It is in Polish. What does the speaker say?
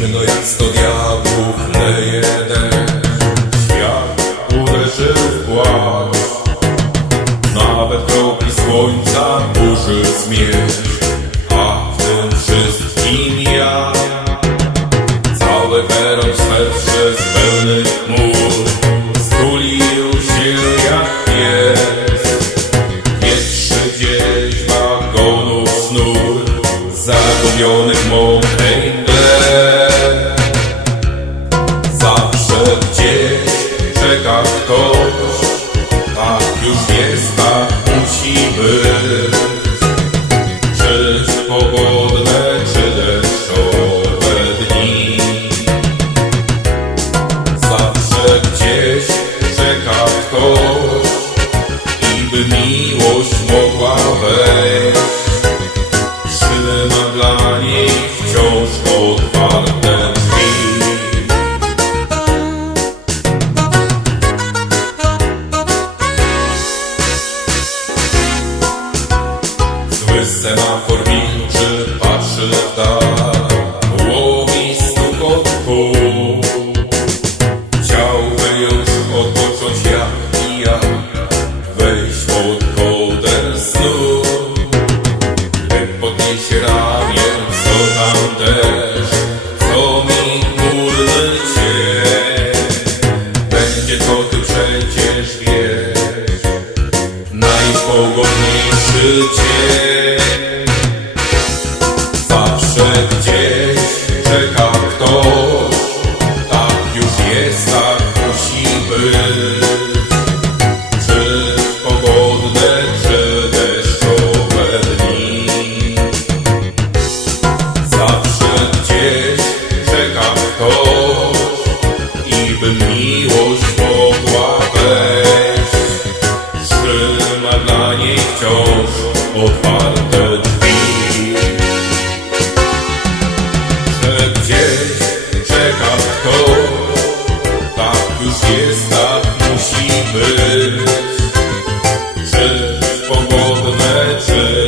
zimno jak sto diabłów leje deszcz Świat uderzył w płacz Nawet kropli słońca burzył zmierzch A w tym wszystkim ja. Cały heroj swe przez pełny mur Skulił się jak pies. Pietrzy gdzieś wagonu snur Zagubionych mądrej mgle tak to, tak już jest, tak musi być. Semafor milczy, patrzy w dal Łowi stukot pół Chciałby już odpocząć jak i ja Wejść pod kołder snu. Gdy podniesie ramię, co tam też Co mi górny Będzie to ty przecież wiesz. Najpogodniejszy cień. ver. помолвече.